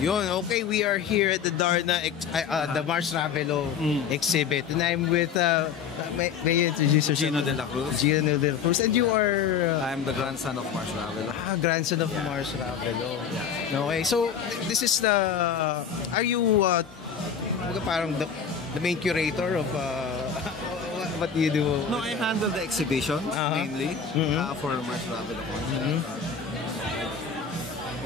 Yun, okay, we are here at the Darna, the Mars Ravelo exhibit. And I'm with, may you introduce yourself? Gino de la Cruz. Gino de la Cruz. And you are... I'm the grandson of Mars Ravelo. Grandson of Mars Ravelo. Okay, so this is the... Are you parang the main curator of... what do you do? No, I handle the exhibition mainly for Mars Ravelo.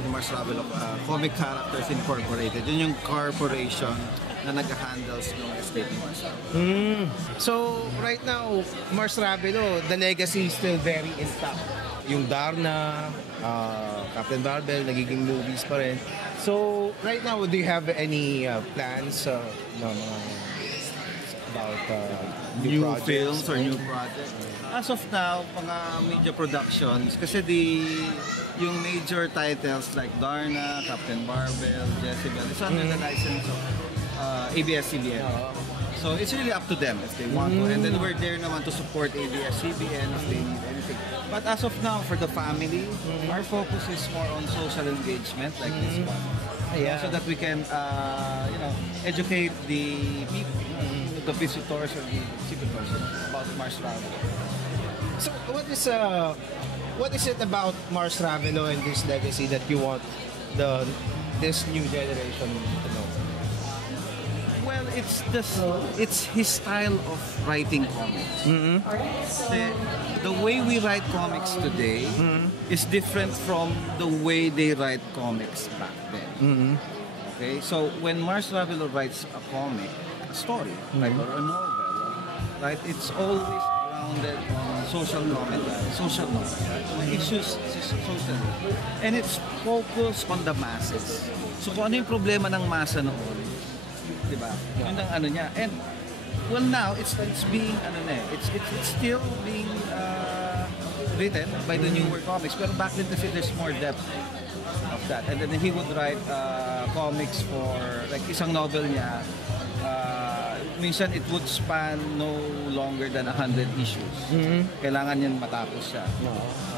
Mars Ravelo Comic Characters Incorporated. Yun yung corporation na nag-handles ng estate ni Mars Ravelo. So, right now, Mars Ravelo, the legacy is still very intact. Yung Darna, Captain Barbell, nagiging movies pa rin. So, right now, do you have any plans about new projects? films or new projects? As of now, mga media productions, kasi yung major titles like Darna, Captain Barbell, Jezebel, it's under the license of ABS-CBN. So it's really up to them if they want to. And then we're there naman to support ABS-CBN if they need anything. But as of now, for the family, our focus is more on social engagement like this one. So that we can educate the people, the visitors or the exhibitors about Mars Ravelo. So what is it about Mars Ravelo and this legacy that you want this new generation to know? Well, it's his style of writing comics. The way we write comics today is different from the way they write comics back then. Okay, so when Mars Ravelo writes a comic, a story, like or a novel, right? It's always grounded on social issues, social, and it's focused on the masses. So kung ano yung problema ng masa noon, di ba? Yun ang ano niya. And well, now it's being it's still being written by the newer comics. Pero back then kasi there's more depth of that. And then he would write comics for like isang novel niya. Minsan it would span no longer than 100 issues. Kailangan yan matapos siya.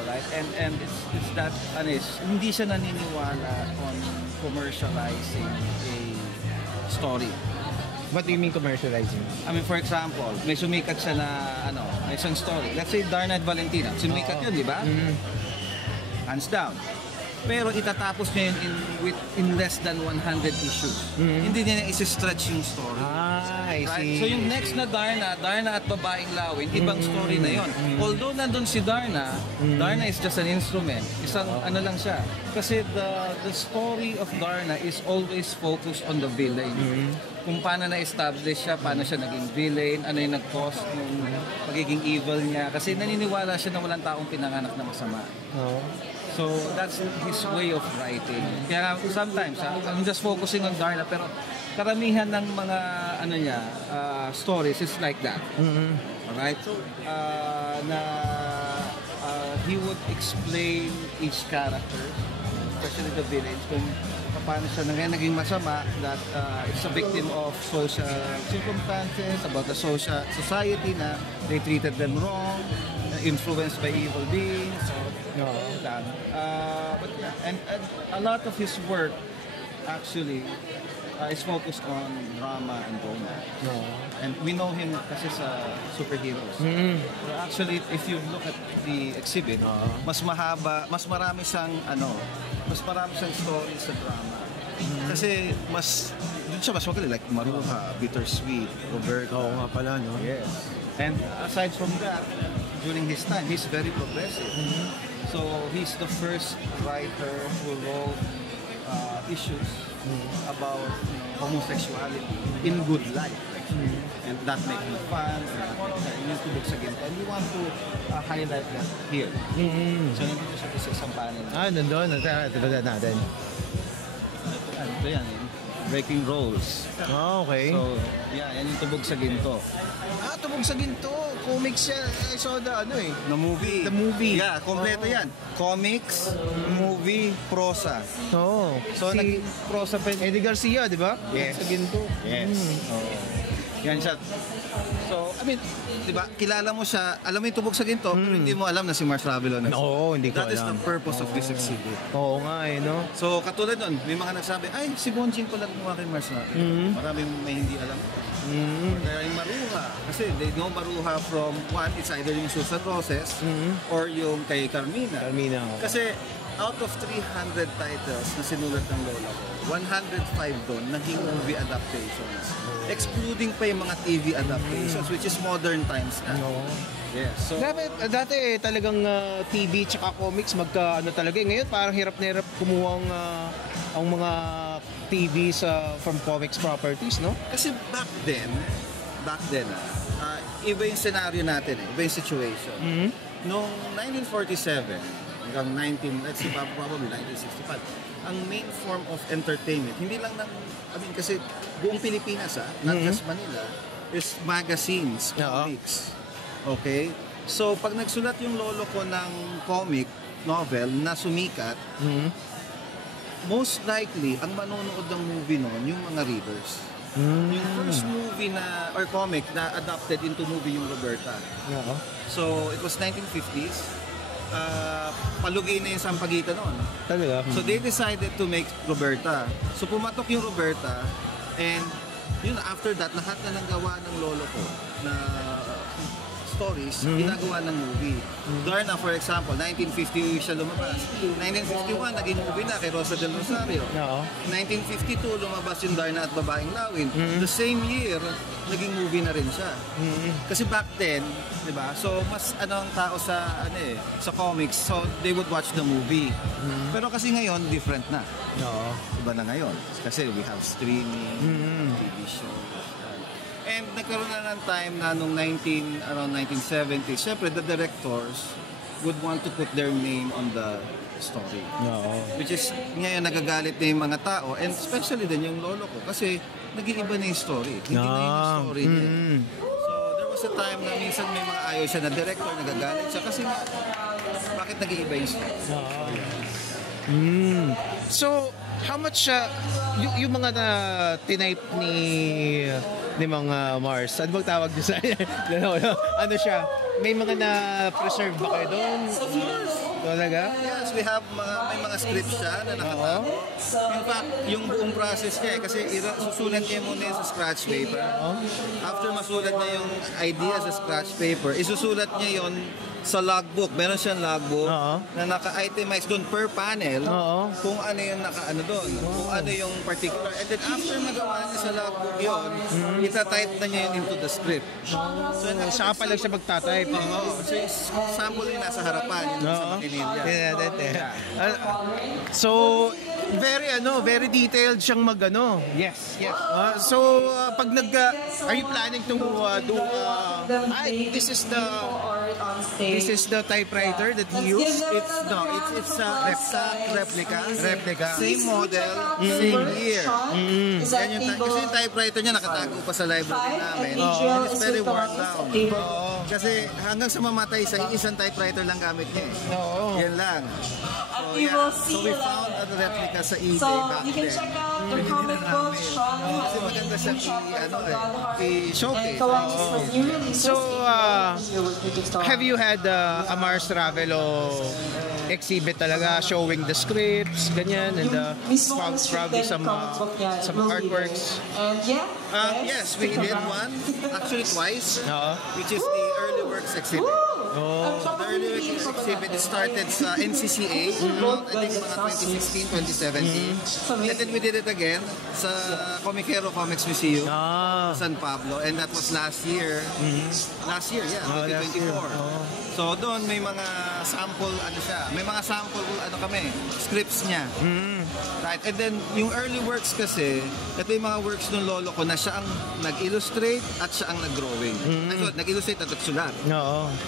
Alright? And it's that hindi siya naniniwala on commercializing a story. What do you mean commercializing? I mean, for example, may sumikat siya na may isang story. Let's say Darna at Valentina. Sumikat yun, di ba? Hands down. Pero itatapos niya yun in less than 100 issues. Hindi niya isi-stretch yung story. I see. So yung next na Darna at Babaeng Lawin, ibang story na yon. Although nandun si Darna is just an instrument. Isang lang siya. Kasi the story of Darna is always focused on the villain. Kung paano na-establish siya, paano siya naging villain, ano yung nag-cause ng pagiging evil niya. Kasi naniniwala siya na walang taong pinanganak na masama. So that's his way of writing. Kaya sometimes, I'm just focusing on Darna, pero karamihan ng mga stories is like that. Alright? So, he would explain each character, especially the villains, kung paano siya naging masama, that it's a victim of social circumstances, about the society na they treated them wrong, influenced by evil beings. But yeah, and a lot of his work actually is focused on drama and romance. And we know him kasi sa superheroes. So actually, if you look at the exhibit, mas marami siyang stories sa drama. Kasi dun siya mas magaling, like Maruha, Bittersweet, Roberta. Oo nga pala, no? Yes. And aside from that, during his time, he's very progressive. So he's the first writer who wrote issues about homosexuality in good light, and not making fun. Yung tubog sa ginto. And we want to highlight that here. So nandito siya sa isang panel. Nandun. Tignan natin. Ito yan, Breaking Roles. Okay. So, yan yung tubog sa ginto. Tubog sa ginto. Comics yan. I saw the The movie. The movie. Yeah, kompleto yan. Comics, movie, prosa. So naging prosa pa Eddie Garcia, di ba? Yes. Sa ginto. Yes. Yan siya. So, I mean, di ba, kilala mo siya, alam mo yung tubog sa ginto, pero hindi mo alam na si Mars Ravelo. Oo, hindi ko That is alam. the purpose of this exhibit. Oo nga no? So, katulad nun, may mga nagsabi, ay, si Bonjing pala gumawa kay Mars Ravelo. Maraming may hindi alam. Kaya yung Maruha. Kasi they know Maruha from one, it's either yung Susan Roses or yung kay Carmina. Carmina. Kasi out of 300 titles na sinulat ng lola ko, 105 doon naging movie adaptations. Excluding pa yung mga TV adaptations, which is modern times na. Yes. So, Dati talagang TV tsaka comics magka ano talaga. Ngayon parang hirap na hirap kumuha ang mga TV from comics properties, no? kasi back then, iba yung scenario natin iba yung situation. Noong 1947 hanggang let's say probably 1965, ang main form of entertainment, hindi lang kasi buong Pilipinas, not just Manila, is magazines, comics. Okay? So, pag nagsulat yung lolo ko ng comic novel na sumikat, most likely, ang manonood ng movie noon, yung mga readers. Yung first movie or comic na adapted into movie yung Roberta. So, it was 1950s. Palugi na yung Sampaguita noon. Talaga? So, they decided to make Roberta. So, pumatok yung Roberta, and yun, after that, lahat na gawa ng lolo ko na stories, ginagawa ng movie. Darna, for example, 1950 siya lumabas. 1951, naging movie na kay Rosa del Rosario. 1952, lumabas yung Darna at Babaeng Lawin. The same year, naging movie na rin siya. Kasi back then, di ba? So, mas ang tao sa comics, so they would watch the movie. Pero kasi ngayon, different na. Iba na ngayon. Kasi we have streaming, TV shows. And nagkaroon na ng time na nung around 1970s, syempre the directors would want to put their name on the story. Which is, ngayon nagagalit na yung mga tao, and especially din yung lolo ko, kasi nag-iiba na yung story. Hindi na yung story niya. So there was a time na minsan may mga ayaw siya na director, nagagalit siya, kasi bakit nag-iiba yung story? So, how much yung mga na tinype ni mga Mars, ano bang tawag niyo sa ano siya? May mga na-preserve ba kayo doon? Talaga? Yes, we have may mga scripts siya na nakatago. In fact, yung buong process niya kasi susulat niya muna sa scratch paper. After masulat niya yung idea sa scratch paper, isusulat niya yon sa logbook. Meron siyang logbook na naka-itemize doon per panel kung ano yung naka-ano doon, kung ano yung particular. And then after magawa niya sa logbook yun, ita-type na niya yun into the script. So, saka pa lang siya magta-type. So, sample yung nasa harapan, yung sa makinilya. So, very detailed siyang Yes. So, pag are you planning to do, this is the typewriter that he used? It's a exact replica. Same model, same year. Kasi yung typewriter niya nakatago pa sa library namin. And it's very worn down. Kasi hanggang sa mamatay, isang typewriter lang gamit niya. Yan lang. So we found a replica sa eBay back then. Binili na namin. Kasi maganda siya i-showcase. So, have you had a Mars Ravelo exhibit talaga, showing the scripts, ganyan, and probably some artworks? Yes, we did one, actually twice, which is the early works exhibit. So the early works exhibit started sa NCCA, I think mga 2016, 2017. And then we did it again sa Comiquero Comics Museum, San Pablo, and that was last year. Last year, 2024. So doon may mga sample, may mga sample, scripts niya. Right? And then yung early works kasi, ito yung mga works ng lolo ko na siya ang nag-illustrate at siya ang nag-drawing. Nag-illustrate at nagsulat.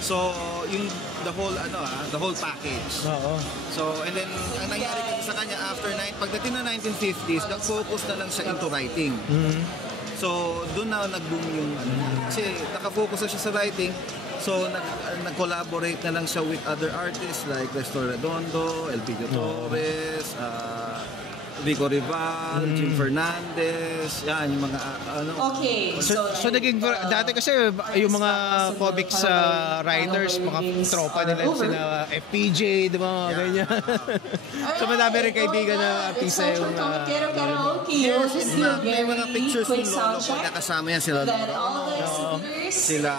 So yung the whole package. So and then ang nangyari kasi sa kanya pagdating ng 1950s, nag-focus na lang siya into writing. So doon na nag-boom yung kasi naka-focus na siya sa writing. So, nag-collaborate na lang siya with other artists like Nestor Redondo, Elpidio Torres, Vico Rival, Jim Fernandez, yan, yung mga ano. Okay, So naging, dati kasi yung mga comics writers, mga tropa nila sila, FPJ, di ba, ganyan. So madami rin kaibigan na artista yung Yes, may mga pictures ng lolo ko na kasama yan sila. Sila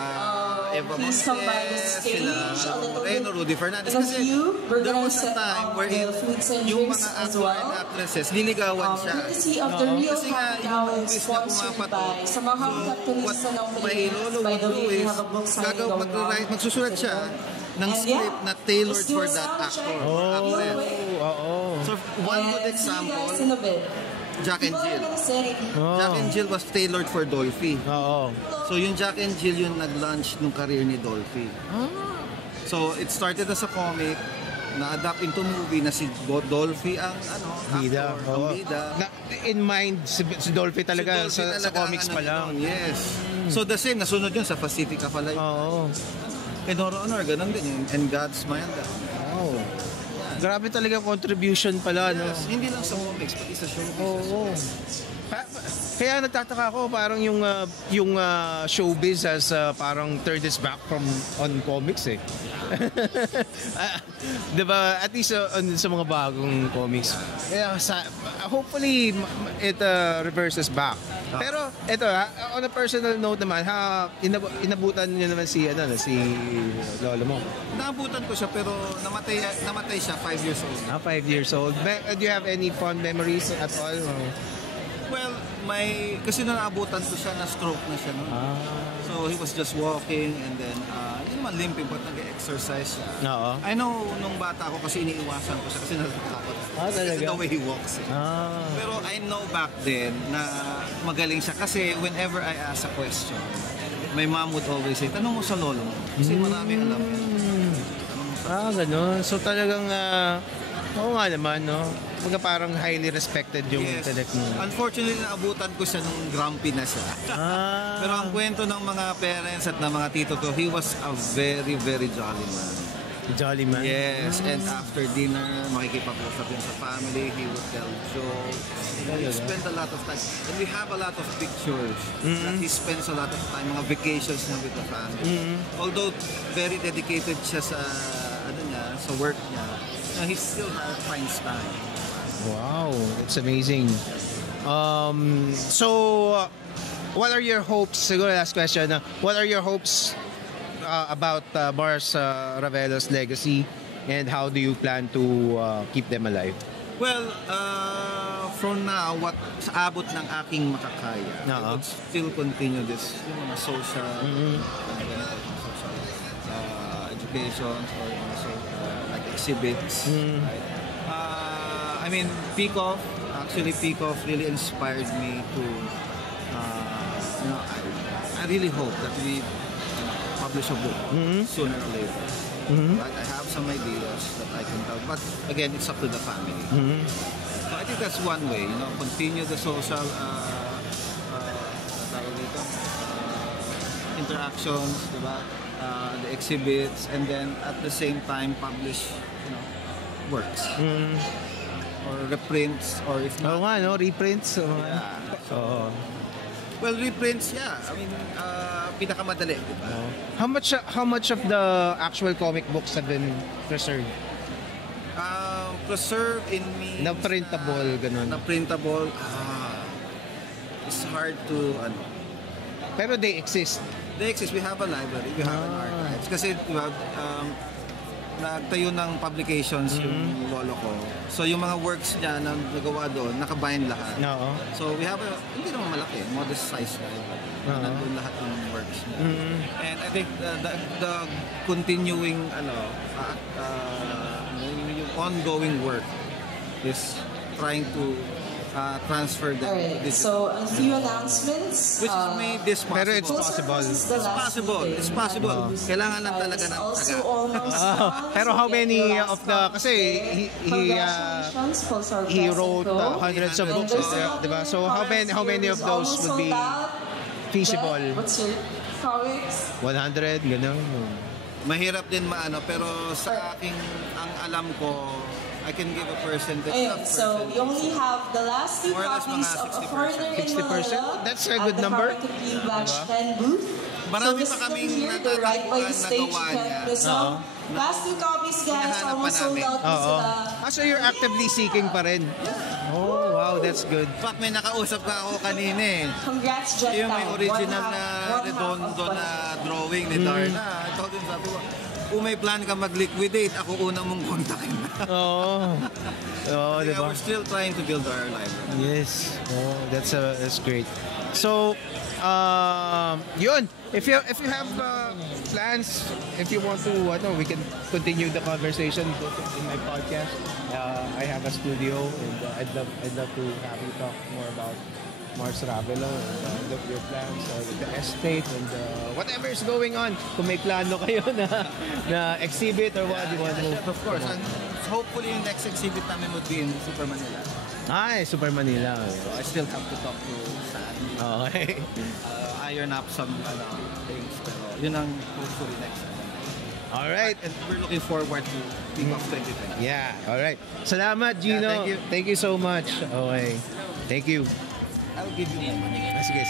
Eva Montes, sila Moreno, Rudy Fernandez. Kasi there was a time wherein yung mga actor and actresses, liligawan siya. Kasi nga, yung movies na pumapatol. So, what my lolo would do is, magsusulat siya ng script na tailored for that actor or actress. So, one good example, Jack and Jill. Jack and Jill was tailored for Dolphy. So yung Jack and Jill yung nag-launch nung career ni Dolphy. So it started as a comic, na-adapt into movie na si Dolphy ang bida. In mind, si Dolphy talaga, sa comics pa lang. Yes. So the same, nasunod yun sa Pacifica pala. Kay Nora Honor, ganun din yun. And God Smiled. Grabe talaga contribution pala, no? Yes, hindi lang sa comics, pati sa showbiz. Kaya nagtataka ako, parang yung showbiz has parang turned its back on comics eh. Diba? At least sa mga bagong comics. Kaya hopefully it reverses back. Pero ito on a personal note naman, inabutan niyo naman si lolo mo. Naabutan ko siya pero namatay siya 5 years old. 5 years old. Do you have any fond memories at all? Well, kasi naabutan ko siya, na-stroke na siya noon. So he was just walking and then, hindi naman limping but nag-exercise siya. I know, nung bata ako kasi iniiwasan ko siya kasi natatakot. Kasi the way he walks. Pero I know back then na magaling siya kasi whenever I ask a question, my mom would always say, tanong mo sa lolo mo. Kasi marami alam yun. Ganun. So talagang, oo nga naman, no? Mga parang highly respected yung intellect mo. Unfortunately, naabutan ko siya nung grumpy na siya. Pero ang kwento ng mga parents at ng mga tito ko, he was a very, very jolly man. Jolly man? Yes, and after dinner, makikipag-usap yun sa family, he would tell jokes. He spent a lot of time. And we have a lot of pictures that he spends a lot of time, mga vacations na with the family. Although very dedicated siya sa work niya, he still finds time. Wow, it's amazing. So, what are your hopes? Siguro last question. What are your hopes about Mars Ravelo's legacy, and how do you plan to keep them alive? Well, from now, sa abot ng aking makakaya, I would still continue this, yung mga social, social educations or like exhibits. Right? I mean, Peacock really inspired me to, I really hope that we publish a book sooner or later. Right? I have some ideas that I can tell, but again, it's up to the family. So I think that's one way, continue the social interactions, diba? The exhibits, and then at the same time publish, works. Or reprints, or if not... reprints. Well, reprints, yeah. I mean, pinakamadali, di ba? How much of the actual comic books have been preserved? Preserved in me... Na-printable, ganun. Na-printable, it's hard to, Pero they exist. They exist. We have a library, we have an archives. Kasi, nagtayo ng publications yung lolo ko. So yung mga works niya na nagawa doon, nakabind lahat. So we have hindi naman malaki, modest size library. Nandun lahat yung works niya. And I think the continuing, yung ongoing work is trying to transfer them. Alright, so a few announcements. Which has made this possible. Pero it's possible. It's possible. Kailangan lang talaga ng taga. Pero how many of the, kasi he wrote hundreds of books, diba? So how many of those would be feasible? What's your comics? 100, gano'n. Mahirap din pero sa aking, ang alam ko, I can give a percentage. Ayun, so we only have the last 2 More or less copies mga of A 60%. Foreigner in 60%? Manila That's a at good the number. Karakatli Batch 10 booth. Marami so pa kaming this is here, they're right by the natatagpuan na stage. gawa You can niya. reserve. Last 2 copies, guys. Hinahanap pa Almost sold namin. out na Oo. sila. So you're actively seeking pa rin? Oh, wow, that's good. In fact, may nakausap ka ako kanina eh. Congrats, Jet Yung may Town. original One na half redondo of na drawing ni Darna. I told him, sabi ko, kung may plan ka mag-liquidate, ako una mong kontakin na. Oo. Oo, Kaya diba? we're still trying to build our library. Yes. Oh, that's great. So, yun. If you have plans, if you want to, we can continue the conversation in my podcast. I have a studio, and I'd love to have you talk more about Mars Ravelo and your plans with the estate and whatever is going on. Kung may plano kayo na exhibit or what you want to. Of course. And hopefully, yung next exhibit namin would be in Super Manila. Super Manila. So I still have to talk to San. Okay. Iron up some things. Pero yun ang hopefully next time. All right. And we're looking forward to Team of 2020. Yeah, all right. Salamat, Gino. Yeah, thank you. Thank you so much. Okay. Thank you. I'll give you my money. Sige.